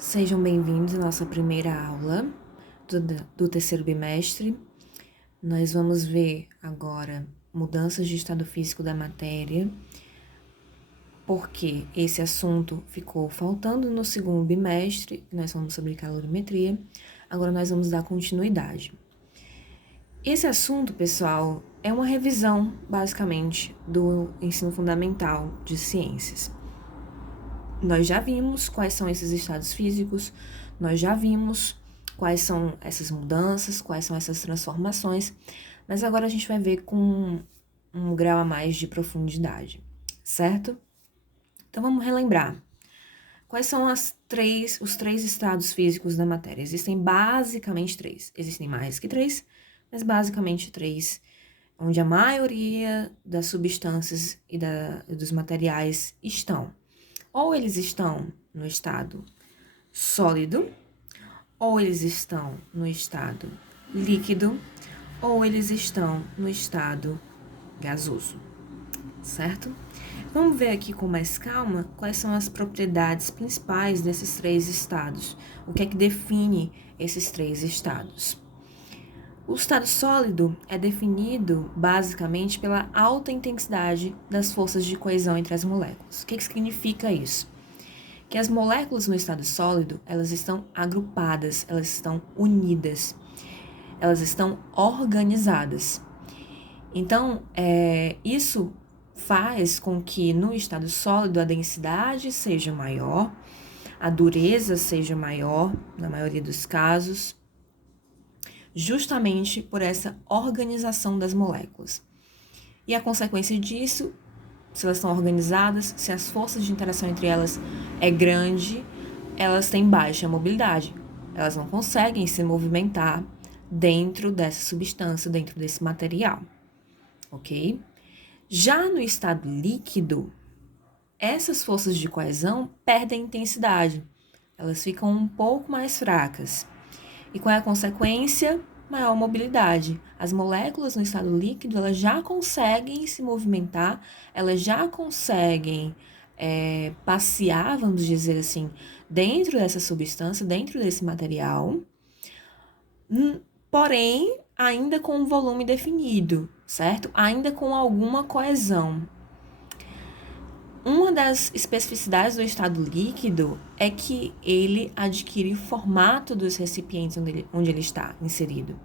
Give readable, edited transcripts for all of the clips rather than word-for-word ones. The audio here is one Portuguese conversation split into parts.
Sejam bem-vindos à nossa primeira aula do terceiro bimestre. Nós vamos ver agora mudanças de estado físico da matéria, porque esse assunto ficou faltando no segundo bimestre, nós falamos sobre calorimetria, agora nós vamos dar continuidade. Esse assunto, pessoal, é uma revisão, basicamente, do ensino fundamental de ciências. Nós já vimos quais são esses estados físicos, nós já vimos quais são essas mudanças, quais são essas transformações, mas agora a gente vai ver com um grau a mais de profundidade, certo? Então vamos relembrar. Quais são os três estados físicos da matéria? Existem basicamente três. Existem mais que três, mas basicamente três, onde a maioria das substâncias e dos materiais estão. Ou eles estão no estado sólido, ou eles estão no estado líquido, ou eles estão no estado gasoso, certo? Vamos ver aqui com mais calma quais são as propriedades principais desses três estados. O que é que define esses três estados? O estado sólido é definido basicamente pela alta intensidade das forças de coesão entre as moléculas. O que significa isso? Que as moléculas no estado sólido, elas estão agrupadas, elas estão unidas, elas estão organizadas. Então, isso faz com que no estado sólido a densidade seja maior, a dureza seja maior, na maioria dos casos, justamente por essa organização das moléculas. E a consequência disso, se elas estão organizadas, se as forças de interação entre elas é grande, elas têm baixa mobilidade. Elas não conseguem se movimentar dentro dessa substância, dentro desse material, ok? Já no estado líquido, essas forças de coesão perdem intensidade. Elas ficam um pouco mais fracas. E qual é a consequência? Maior mobilidade. As moléculas no estado líquido, elas já conseguem se movimentar, elas já conseguem passear, vamos dizer assim, dentro dessa substância, dentro desse material, porém, ainda com um volume definido, certo? Ainda com alguma coesão. Uma das especificidades do estado líquido é que ele adquire o formato dos recipientes onde ele está inserido,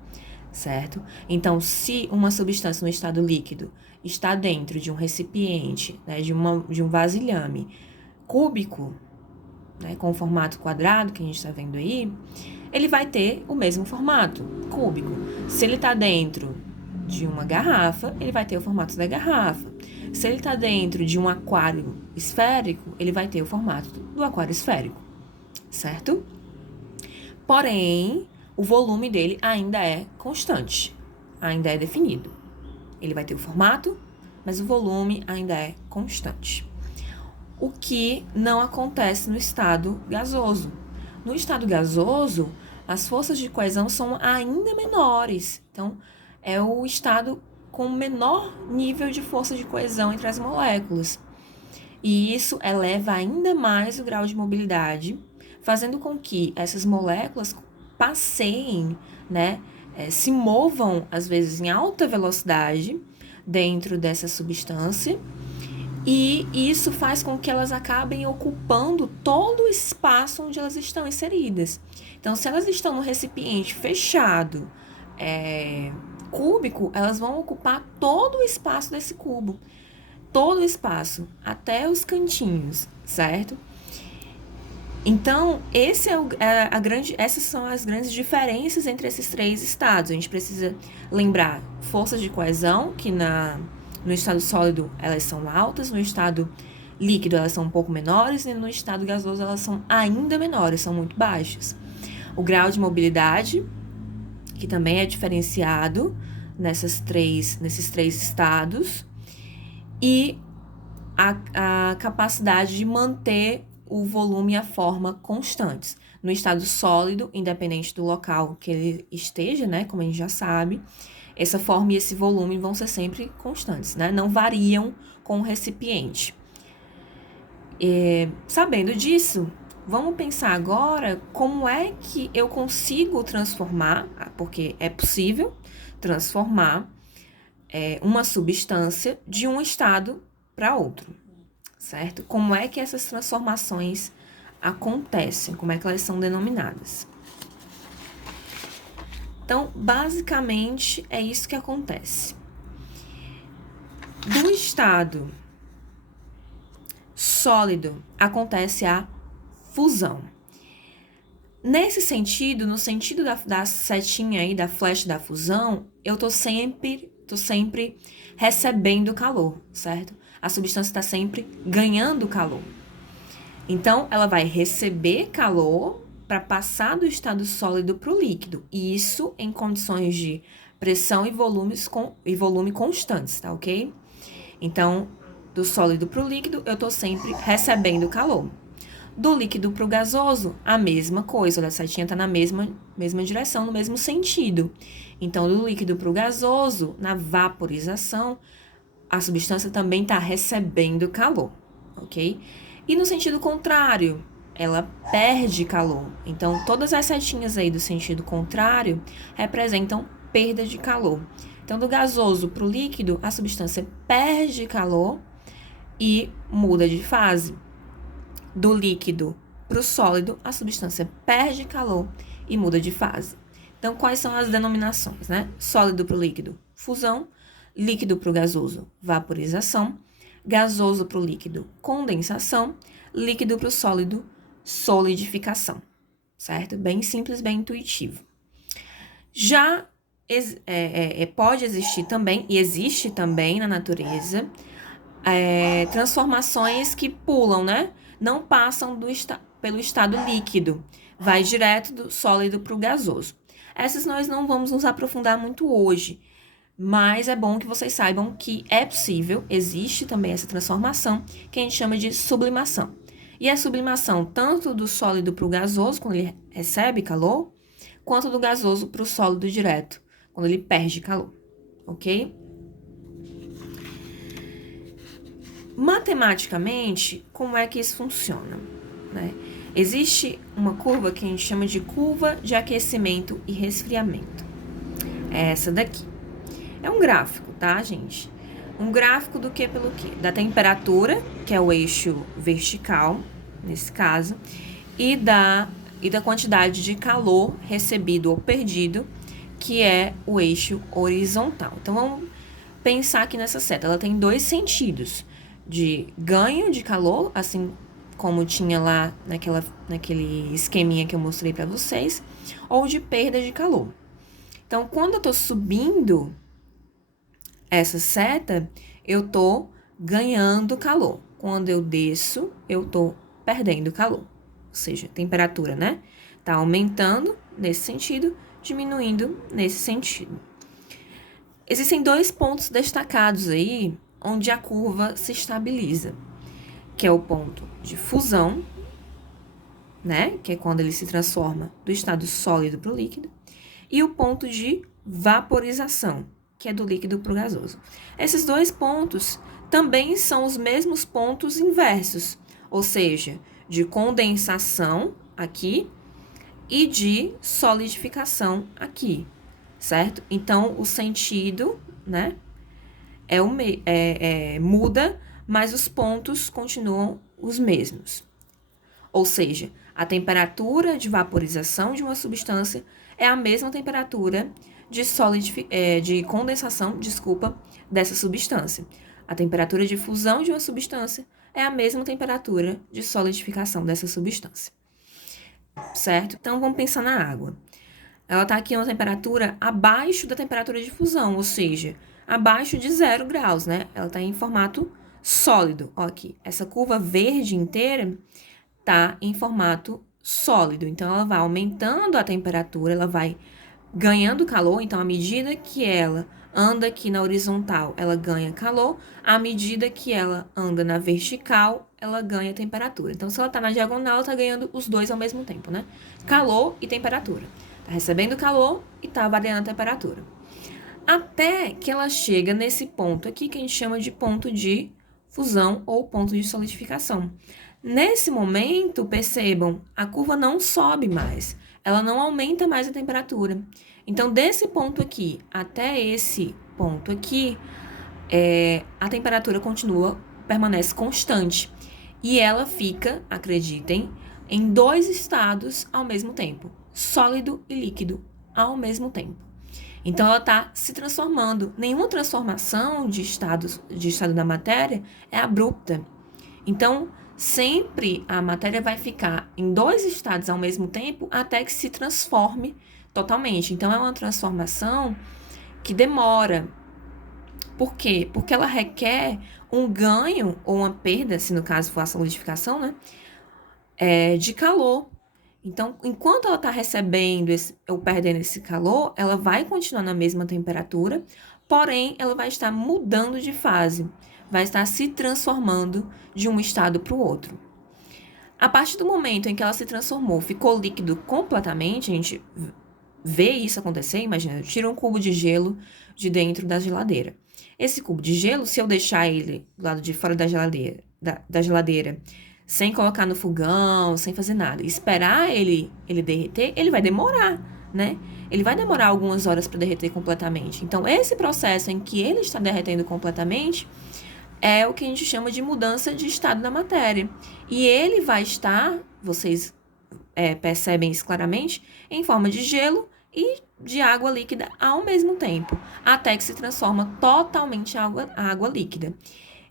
certo? Então, se uma substância no estado líquido está dentro de um recipiente, né, de um vasilhame cúbico, né, com o formato quadrado que a gente está vendo aí, ele vai ter o mesmo formato, cúbico. Se ele está dentro de uma garrafa, ele vai ter o formato da garrafa. Se ele está dentro de um aquário esférico, ele vai ter o formato do aquário esférico, certo? Porém, o volume dele ainda é constante, ainda é definido. Ele vai ter o formato, mas o volume ainda é constante. O que não acontece no estado gasoso. No estado gasoso, as forças de coesão são ainda menores. Então, é o estado com menor nível de força de coesão entre as moléculas. E isso eleva ainda mais o grau de mobilidade, fazendo com que essas moléculas passeiem, né, se movam, às vezes, em alta velocidade dentro dessa substância, e isso faz com que elas acabem ocupando todo o espaço onde elas estão inseridas. Então, se elas estão no recipiente fechado, cúbico, elas vão ocupar todo o espaço desse cubo. Todo o espaço, até os cantinhos, certo? Então, essas são as grandes diferenças entre esses três estados. A gente precisa lembrar forças de coesão, que no estado sólido elas são altas, no estado líquido elas são um pouco menores, e no estado gasoso elas são ainda menores, são muito baixas. O grau de mobilidade, que também é diferenciado nesses três estados, e a capacidade de manter o volume e a forma constantes. No estado sólido, independente do local que ele esteja, né, como a gente já sabe, essa forma e esse volume vão ser sempre constantes, né, não variam com o recipiente. Sabendo disso, vamos pensar agora como é que eu consigo transformar, porque é possível transformar uma substância de um estado para outro, certo? Como é que essas transformações acontecem, como é que elas são denominadas. Então, basicamente, é isso que acontece. Do estado sólido, acontece a fusão. Nesse sentido, no sentido da setinha aí, da flecha da fusão, eu tô sempre recebendo calor, certo? A substância está sempre ganhando calor. Então, ela vai receber calor para passar do estado sólido para o líquido. E isso em condições de pressão e volume constantes, tá ok? Então, do sólido para o líquido, eu estou sempre recebendo calor. Do líquido para o gasoso, a mesma coisa. Olha, a setinha está na mesma direção, no mesmo sentido. Então, do líquido para o gasoso, na vaporização, a substância também está recebendo calor, ok? E no sentido contrário, ela perde calor. Então, todas as setinhas aí do sentido contrário representam perda de calor. Então, do gasoso para o líquido, a substância perde calor e muda de fase. Do líquido para o sólido, a substância perde calor e muda de fase. Então, quais são as denominações, né? Sólido para o líquido, fusão. Líquido para o gasoso, vaporização. Gasoso para o líquido, condensação. Líquido para o sólido, solidificação. Certo? Bem simples, bem intuitivo. Já pode existir também, e existe também na natureza, transformações que pulam, né? Não passam pelo estado líquido, vai direto do sólido para o gasoso. Essas nós não vamos nos aprofundar muito hoje, mas é bom que vocês saibam que é possível, existe também essa transformação, que a gente chama de sublimação. E a sublimação tanto do sólido para o gasoso, quando ele recebe calor, quanto do gasoso para o sólido direto, quando ele perde calor, ok? Matematicamente, como é que isso funciona, né? Existe uma curva que a gente chama de curva de aquecimento e resfriamento. É essa daqui. É um gráfico, tá, gente? Um gráfico do que pelo quê? Da temperatura, que é o eixo vertical, nesse caso, e da quantidade de calor recebido ou perdido, que é o eixo horizontal. Então, vamos pensar aqui nessa seta. Ela tem dois sentidos, de ganho de calor, assim como tinha lá naquele esqueminha que eu mostrei para vocês, ou de perda de calor. Então, quando eu tô subindo essa seta, eu tô ganhando calor. Quando eu desço, eu tô perdendo calor. Ou seja, temperatura, né? Tá aumentando nesse sentido, diminuindo nesse sentido. Existem dois pontos destacados aí, onde a curva se estabiliza, que é o ponto de fusão, né? Que é quando ele se transforma do estado sólido para o líquido, e o ponto de vaporização, que é do líquido para o gasoso. Esses dois pontos também são os mesmos pontos inversos, ou seja, de condensação aqui e de solidificação aqui, certo? Então, o sentido, né, muda, mas os pontos continuam os mesmos. Ou seja, a temperatura de vaporização de uma substância é a mesma temperatura de condensação, dessa substância. A temperatura de fusão de uma substância é a mesma temperatura de solidificação dessa substância. Certo? Então, vamos pensar na água. Ela está aqui a uma temperatura abaixo da temperatura de fusão, ou seja, abaixo de 0 graus, né? Ela está em formato sólido. Ó, aqui, essa curva verde inteira está em formato sólido. Então, ela vai aumentando a temperatura, ela vai ganhando calor. Então, à medida que ela anda aqui na horizontal, ela ganha calor. À medida que ela anda na vertical, ela ganha temperatura. Então, se ela está na diagonal, ela está ganhando os dois ao mesmo tempo, né? Calor e temperatura. Está recebendo calor e está variando a temperatura. Até que ela chega nesse ponto aqui, que a gente chama de ponto de fusão ou ponto de solidificação. Nesse momento, percebam, a curva não sobe mais, ela não aumenta mais a temperatura. Então, desse ponto aqui até esse ponto aqui, a temperatura permanece constante. E ela fica, acreditem, em 2 estados ao mesmo tempo, sólido e líquido ao mesmo tempo. Então, ela está se transformando. Nenhuma transformação de estado da matéria é abrupta. Então, sempre a matéria vai ficar em 2 estados ao mesmo tempo até que se transforme totalmente. Então, é uma transformação que demora. Por quê? Porque ela requer um ganho ou uma perda, se no caso for a solidificação, né? De calor. Então, enquanto ela está recebendo ou perdendo esse calor, ela vai continuar na mesma temperatura, porém, ela vai estar mudando de fase, vai estar se transformando de um estado para o outro. A partir do momento em que ela se transformou, ficou líquido completamente, a gente vê isso acontecer, imagina, eu tiro um cubo de gelo de dentro da geladeira. Esse cubo de gelo, se eu deixar ele do lado de fora da geladeira, sem colocar no fogão, sem fazer nada, e esperar ele derreter, ele vai demorar, né? Ele vai demorar algumas horas para derreter completamente. Então, esse processo em que ele está derretendo completamente é o que a gente chama de mudança de estado da matéria. E ele vai estar, vocês percebem isso claramente, em forma de gelo e de água líquida ao mesmo tempo, até que se transforma totalmente em água líquida.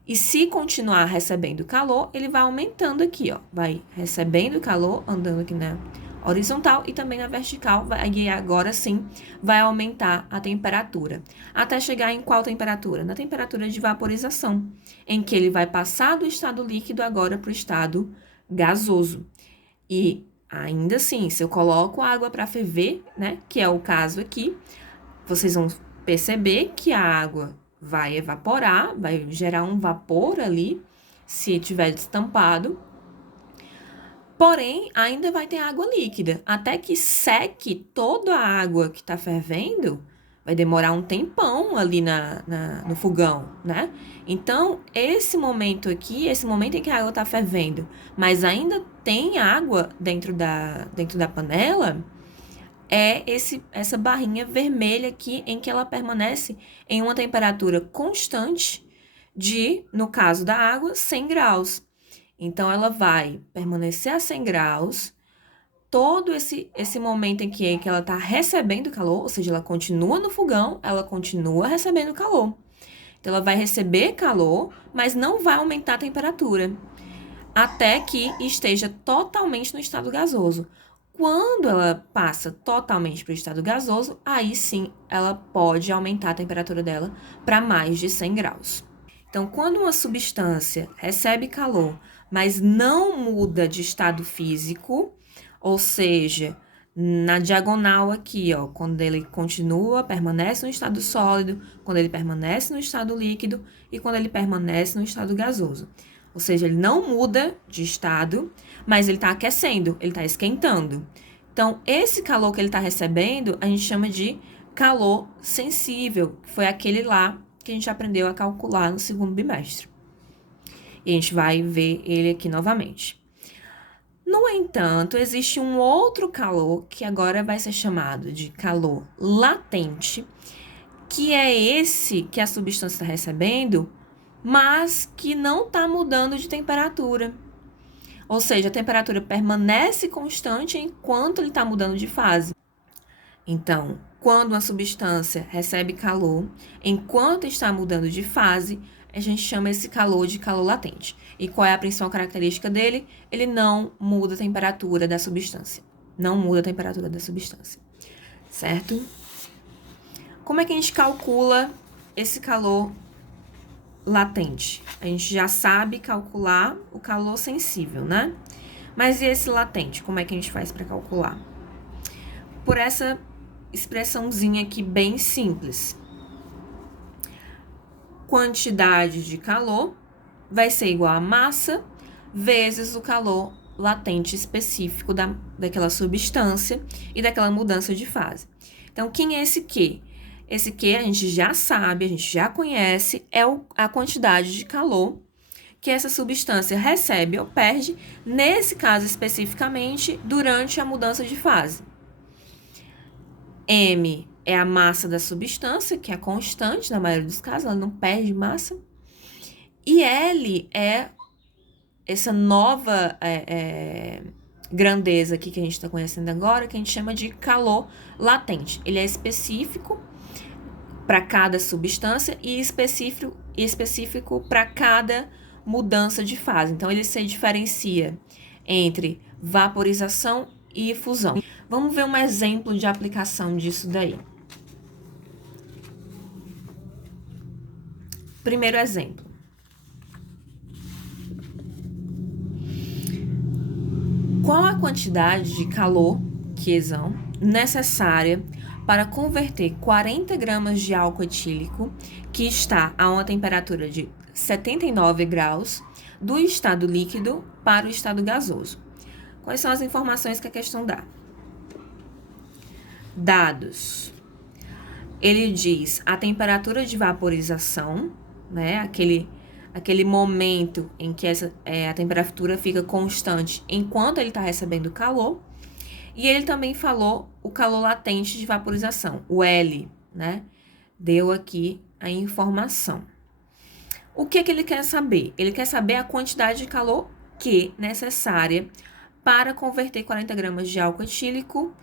E se continuar recebendo calor, ele vai aumentando aqui, ó. Vai recebendo calor, andando aqui na horizontal e também na vertical. E agora sim, vai aumentar a temperatura. Até chegar em qual temperatura? Na temperatura de vaporização, em que ele vai passar do estado líquido agora para o estado gasoso. E ainda assim, se eu coloco água para ferver, né, que é o caso aqui, vocês vão perceber que a água vai evaporar, vai gerar um vapor ali, se tiver destampado. Porém, ainda vai ter água líquida. Até que seque toda a água que está fervendo, vai demorar um tempão ali no fogão, né? Então, esse momento aqui, esse momento em que a água está fervendo, mas ainda tem água dentro da panela, essa barrinha vermelha aqui em que ela permanece em uma temperatura constante no caso da água, 100 graus. Então, ela vai permanecer a 100 graus todo esse momento em que ela está recebendo calor, ou seja, ela continua no fogão, ela continua recebendo calor. Então, ela vai receber calor, mas não vai aumentar a temperatura, até que esteja totalmente no estado gasoso. Quando ela passa totalmente para o estado gasoso, aí sim ela pode aumentar a temperatura dela para mais de 100 graus. Então, quando uma substância recebe calor, mas não muda de estado físico, ou seja, na diagonal aqui, ó, quando ele permanece no estado sólido, quando ele permanece no estado líquido e quando ele permanece no estado gasoso. Ou seja, ele não muda de estado, mas ele está aquecendo, ele está esquentando. Então, esse calor que ele está recebendo, a gente chama de calor sensível, que foi aquele lá que a gente aprendeu a calcular no segundo bimestre. E a gente vai ver ele aqui novamente. No entanto, existe um outro calor que agora vai ser chamado de calor latente, que é esse que a substância está recebendo, mas que não está mudando de temperatura. Ou seja, a temperatura permanece constante enquanto ele está mudando de fase. Então, quando uma substância recebe calor, enquanto está mudando de fase, a gente chama esse calor de calor latente. E qual é a principal característica dele? Ele não muda a temperatura da substância. Não muda a temperatura da substância. Certo? Como é que a gente calcula esse calor latente? A gente já sabe calcular o calor sensível, né? Mas e esse latente? Como é que a gente faz para calcular? Por essa expressãozinha aqui bem simples. Quantidade de calor vai ser igual a massa vezes o calor latente específico daquela substância e daquela mudança de fase. Então, quem é esse Q? Esse Q a gente já sabe, a gente já conhece, é a quantidade de calor que essa substância recebe ou perde, nesse caso especificamente, durante a mudança de fase. M é a massa da substância, que é constante na maioria dos casos, ela não perde massa. E L é essa nova grandeza aqui que a gente está conhecendo agora, que a gente chama de calor latente. Ele é específico para cada substância e específico para cada mudança de fase. Então, ele se diferencia entre vaporização e fusão. Vamos ver um exemplo de aplicação disso daí. Primeiro exemplo. Qual a quantidade de calor, Q, necessária para converter 40 gramas de álcool etílico, que está a uma temperatura de 79 graus, do estado líquido para o estado gasoso? Quais são as informações que a questão dá? Dados. Ele diz a temperatura de vaporização, né? Aquele momento em que a temperatura fica constante enquanto ele está recebendo calor. E ele também falou o calor latente de vaporização, o L, né? Deu aqui a informação. O que ele quer saber? Ele quer saber a quantidade de calor Q necessária para converter 40 gramas de álcool etílico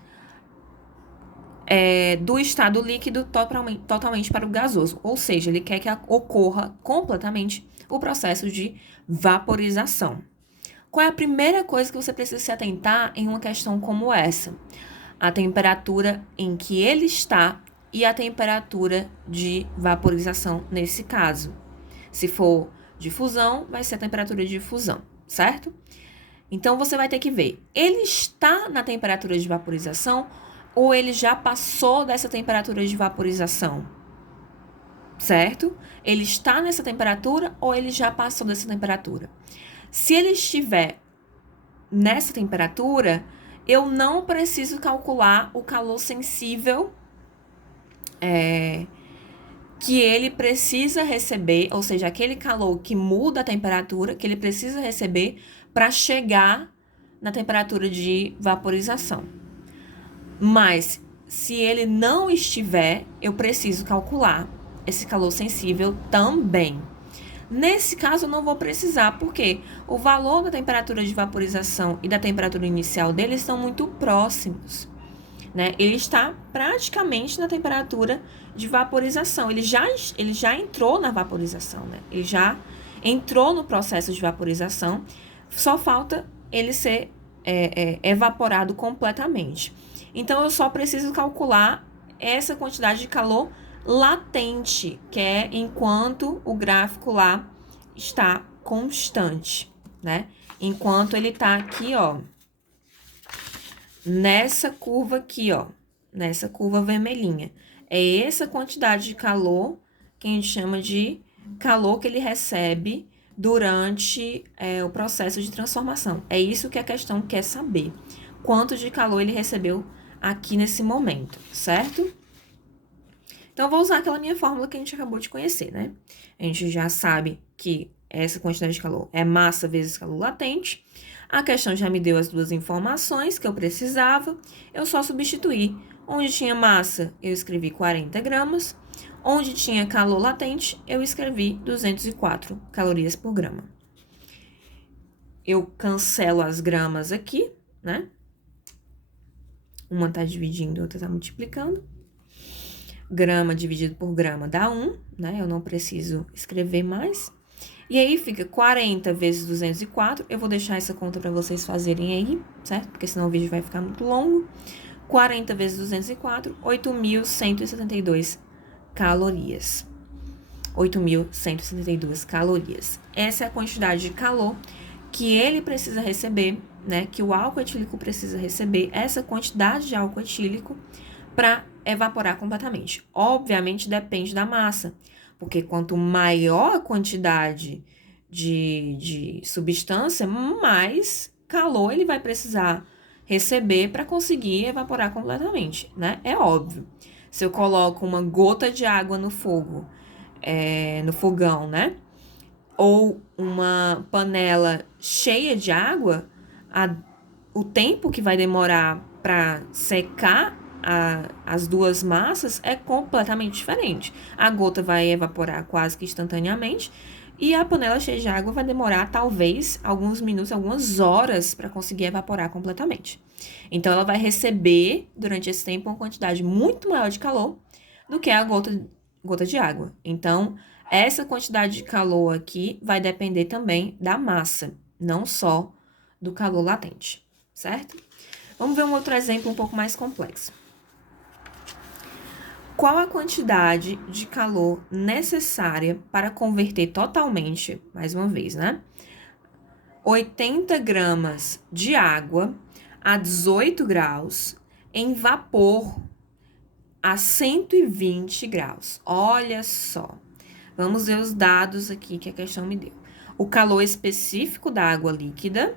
do estado líquido totalmente para o gasoso. Ou seja, ele quer que ocorra completamente o processo de vaporização. Qual é a primeira coisa que você precisa se atentar em uma questão como essa? A temperatura em que ele está e a temperatura de vaporização nesse caso. Se for de fusão, vai ser a temperatura de fusão, certo? Então, você vai ter que ver, ele está na temperatura de vaporização ou ele já passou dessa temperatura de vaporização? Certo? Ele está nessa temperatura ou ele já passou dessa temperatura? Se ele estiver nessa temperatura, eu não preciso calcular o calor sensível que ele precisa receber, ou seja, aquele calor que muda a temperatura, que ele precisa receber para chegar na temperatura de vaporização. Mas, se ele não estiver, eu preciso calcular esse calor sensível também. Nesse caso, eu não vou precisar, porque o valor da temperatura de vaporização e da temperatura inicial dele estão muito próximos, né? Ele está praticamente na temperatura de vaporização. Ele já entrou na vaporização, né? Ele já entrou no processo de vaporização, só falta ele ser evaporado completamente. Então, eu só preciso calcular essa quantidade de calor latente, que é enquanto o gráfico lá está constante, né? Enquanto ele tá aqui, ó, nessa curva aqui, ó, nessa curva vermelhinha. É essa quantidade de calor que a gente chama de calor que ele recebe durante o processo de transformação. É isso que a questão quer saber. Quanto de calor ele recebeu aqui nesse momento, certo? Então, eu vou usar aquela minha fórmula que a gente acabou de conhecer, né? A gente já sabe que essa quantidade de calor é massa vezes calor latente. A questão já me deu as duas informações que eu precisava. Eu só substituí. Onde tinha massa, eu escrevi 40 gramas. Onde tinha calor latente, eu escrevi 204 calorias por grama. Eu cancelo as gramas aqui, né? Uma tá dividindo, outra tá multiplicando. Grama dividido por grama dá 1, né? Eu não preciso escrever mais. E aí, fica 40 vezes 204. Eu vou deixar essa conta para vocês fazerem aí, certo? Porque senão o vídeo vai ficar muito longo. 40 vezes 204, 8.172 calorias. 8.172 calorias. Essa é a quantidade de calor que ele precisa receber, né? Que o álcool etílico precisa receber, essa quantidade de álcool etílico para evaporar completamente. Obviamente, depende da massa, porque quanto maior a quantidade de substância, mais calor ele vai precisar receber para conseguir evaporar completamente, né? É óbvio. Se eu coloco uma gota de água no fogo, no fogão, né? ou uma panela cheia de água, o tempo que vai demorar para secar as duas massas é completamente diferente. A gota vai evaporar quase que instantaneamente e a panela cheia de água vai demorar talvez alguns minutos, algumas horas para conseguir evaporar completamente. Então, ela vai receber durante esse tempo uma quantidade muito maior de calor do que a gota de água. Então, essa quantidade de calor aqui vai depender também da massa, não só do calor latente, certo? Vamos ver um outro exemplo um pouco mais complexo. Qual a quantidade de calor necessária para converter totalmente, mais uma vez, né? 80 gramas de água a 18 graus em vapor a 120 graus. Olha só. Vamos ver os dados aqui que a questão me deu. O calor específico da água líquida,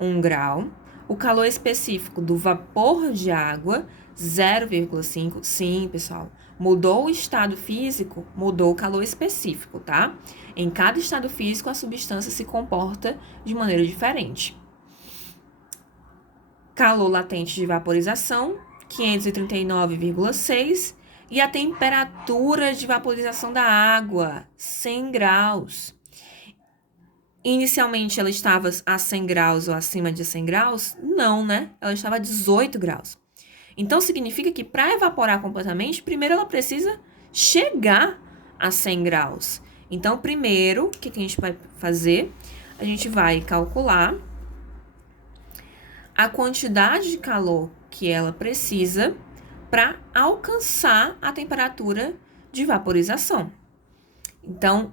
1 grau. O calor específico do vapor de água, 0,5. Sim, pessoal. Mudou o estado físico, mudou o calor específico, tá? Em cada estado físico, a substância se comporta de maneira diferente. Calor latente de vaporização, 539,6. E a temperatura de vaporização da água, 100 graus. Inicialmente, ela estava a 100 graus ou acima de 100 graus? Não, né? Ela estava a 18 graus. Então, significa que para evaporar completamente, primeiro ela precisa chegar a 100 graus. Então, primeiro, o que a gente vai fazer? A gente vai calcular a quantidade de calor que ela precisa para alcançar a temperatura de vaporização. Então,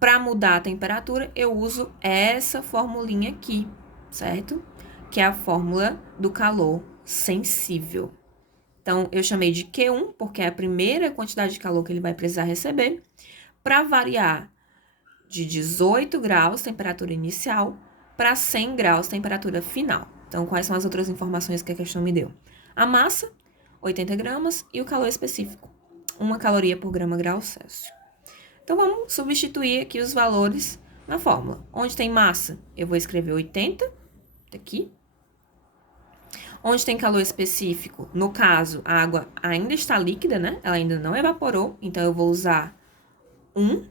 para mudar a temperatura, eu uso essa formulinha aqui, certo? Que é a fórmula do calor sensível. Então, eu chamei de Q1, porque é a primeira quantidade de calor que ele vai precisar receber, para variar de 18 graus, temperatura inicial, para 100 graus, temperatura final. Então, quais são as outras informações que a questão me deu? A massa, 80 gramas, e o calor específico, 1 caloria por grama grau Celsius. Então, vamos substituir aqui os valores na fórmula. Onde tem massa, eu vou escrever 80, aqui. Onde tem calor específico, no caso, a água ainda está líquida, né? Ela ainda não evaporou, então eu vou usar 1.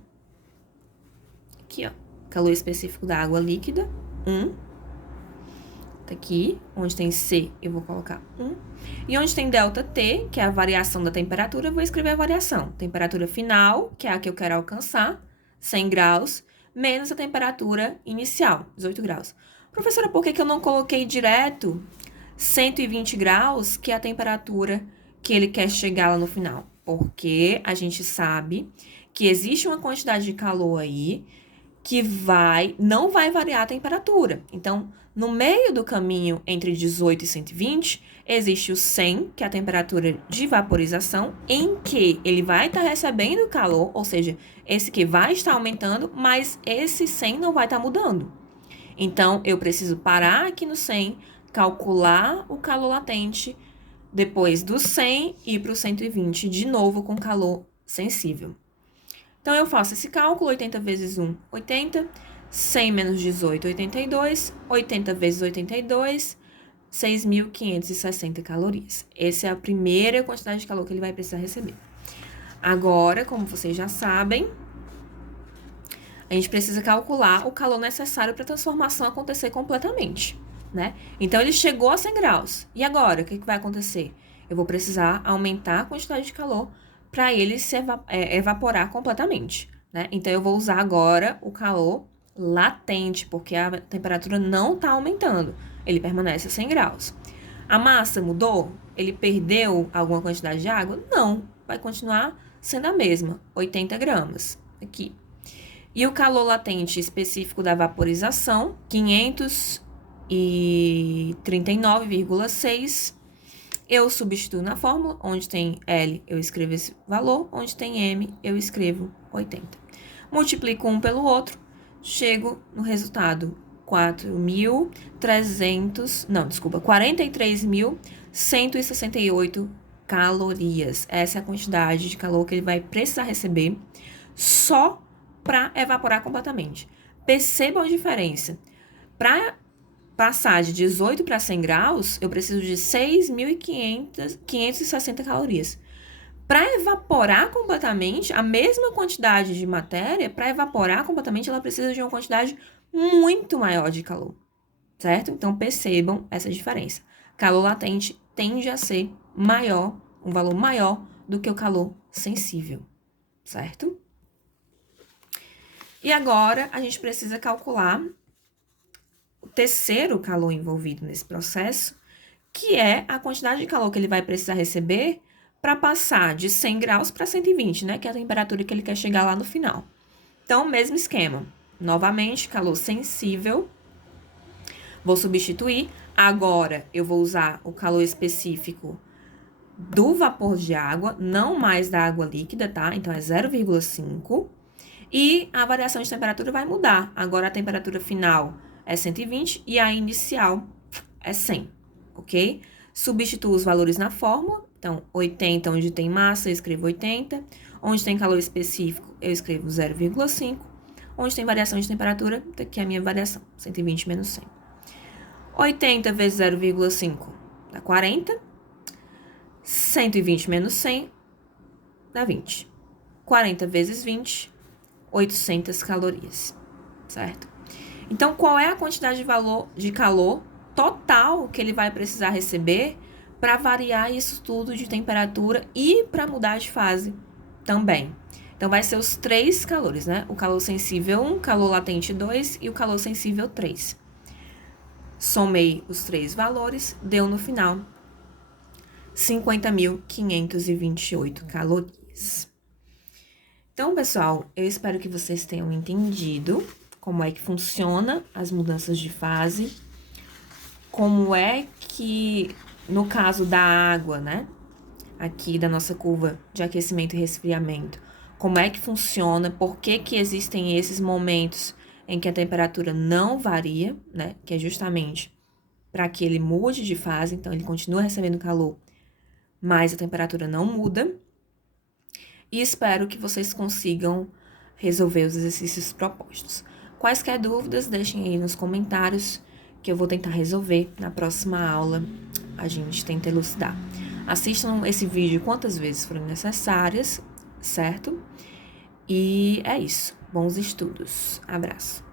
Aqui, ó, calor específico da água líquida, 1. Aqui, onde tem C, eu vou colocar 1. E onde tem ΔT, que é a variação da temperatura, eu vou escrever a variação. Temperatura final, que é a que eu quero alcançar, 100 graus, menos a temperatura inicial, 18 graus. Professora, por que eu não coloquei direto 120 graus, que é a temperatura que ele quer chegar lá no final? Porque a gente sabe que existe uma quantidade de calor aí que não vai variar a temperatura. Então, no meio do caminho entre 18 e 120, existe o 100, que é a temperatura de vaporização, em que ele vai estar recebendo calor, ou seja, esse que vai estar aumentando, mas esse 100 não vai estar mudando. Então, eu preciso parar aqui no 100, calcular o calor latente, depois do 100 ir para o 120, de novo com calor sensível. Então, eu faço esse cálculo, 80 vezes 1, 80, 100 menos 18, 82, 80 vezes 82, 6.560 calorias. Essa é a primeira quantidade de calor que ele vai precisar receber. Agora, como vocês já sabem, a gente precisa calcular o calor necessário para a transformação acontecer completamente, né? Então, ele chegou a 100 graus. E agora, o que vai acontecer? Eu vou precisar aumentar a quantidade de calor para ele se evaporar completamente, né? Então, eu vou usar agora o calor latente, porque a temperatura não está aumentando. Ele permanece a 100 graus. A massa mudou? Ele perdeu alguma quantidade de água? Não, vai continuar sendo a mesma, 80 gramas, aqui. E o calor latente específico da vaporização, 539,6. Eu substituo na fórmula, onde tem L, eu escrevo esse valor, onde tem M, eu escrevo 80. Multiplico um pelo outro, chego no resultado 43.168 calorias. Essa é a quantidade de calor que ele vai precisar receber só para evaporar completamente. Percebam a diferença. Para passar de 18 para 100 graus, eu preciso de 6.560 calorias. Para evaporar completamente, a mesma quantidade de matéria, para evaporar completamente, ela precisa de uma quantidade muito maior de calor, certo? Então, percebam essa diferença. Calor latente tende a ser maior, um valor maior do que o calor sensível, certo? E agora, a gente precisa calcular o terceiro calor envolvido nesse processo, que é a quantidade de calor que ele vai precisar receber para passar de 100 graus para 120, né? Que é a temperatura que ele quer chegar lá no final. Então, mesmo esquema. Novamente, calor sensível. Vou substituir. Agora, eu vou usar o calor específico do vapor de água, não mais da água líquida, tá? Então, é 0,5. E a variação de temperatura vai mudar. Agora, a temperatura final é 120 e a inicial é 100, ok? Substituo os valores na fórmula. Então, 80, onde tem massa, eu escrevo 80. Onde tem calor específico, eu escrevo 0,5. Onde tem variação de temperatura, tá aqui a minha variação, 120 menos 100. 80 vezes 0,5 dá 40. 120 menos 100 dá 20. 40 vezes 20, 800 calorias, certo? Então, qual é a quantidade de calor total que ele vai precisar receber para variar isso tudo de temperatura e para mudar de fase também? Então, vai ser os 3 calores, né? O calor sensível 1, calor latente 2 e o calor sensível 3. Somei os 3 valores, deu no final 50.528 calorias. Então, pessoal, eu espero que vocês tenham entendido como é que funciona as mudanças de fase, como é que, no caso da água, né, aqui da nossa curva de aquecimento e resfriamento, como é que funciona, por que que existem esses momentos em que a temperatura não varia, né, que é justamente para que ele mude de fase, então ele continua recebendo calor, mas a temperatura não muda. E espero que vocês consigam resolver os exercícios propostos. Quaisquer dúvidas, deixem aí nos comentários, que eu vou tentar resolver na próxima aula. A gente tenta elucidar. Assistam esse vídeo quantas vezes forem necessárias, certo? E é isso. Bons estudos. Abraço.